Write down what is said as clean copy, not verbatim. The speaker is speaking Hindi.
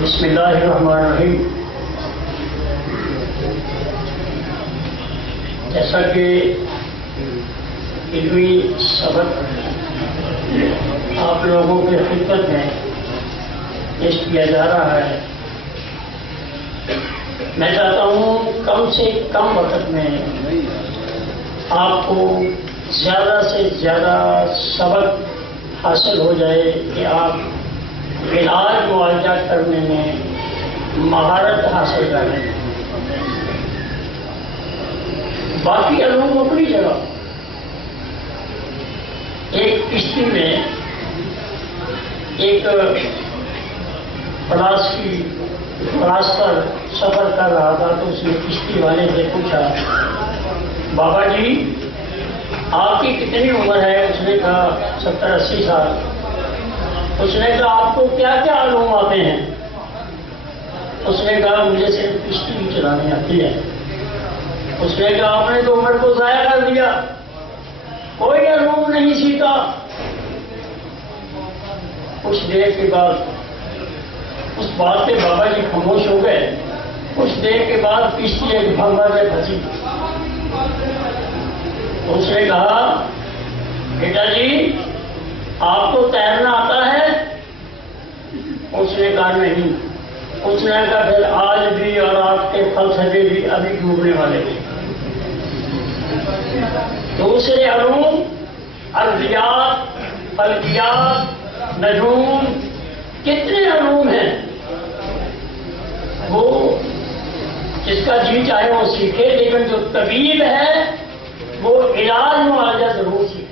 बिस्मिल्लाहिर्रहमानिर्रहीम। जैसा कि इल्मी सबक आप लोगों की खिदमत में पेश किया जा रहा है, मैं चाहता हूँ कम से कम वक्त में आपको ज़्यादा से ज़्यादा सबक हासिल हो जाए कि आप इलाज मुआवजा करने में महारत हासिल करें। बाकी अल्लूम अपनी जगह, एक किश्ती में एक पड़ास पर सफर कर रहा था, तो उसने किश्ती वाले से पूछा, बाबा जी आपकी कितनी उम्र है? उसने कहा 70-80 साल। उसने कहा आपको क्या क्या अल्लूम आते हैं? उसने कहा मुझे सिर्फ किश्ती चलानी आती है। उसने कहा आपने तो उम्र को ज़ाया कर दिया, कोई अल्लूम नहीं सीखा। कुछ देर के बाद उस बात पे बाबा जी खामोश हो गए। कुछ देर के बाद किश्ती एक भंवर में फंसी। उसने कहा बेटा जी आपको तैरना आता है? उसने कहा नहीं। उसने कहा फिर आज भी और आपके फलसफे भी अभी डूबने वाले थे। दूसरे अल्लूम अर्दियात, फल्कियात, नजूम, कितने अल्लूम हैं, वो जिसका जी चाहे वो सीखे, लेकिन जो तबीब है वो इलाज मुआवजा जरूर सीखे।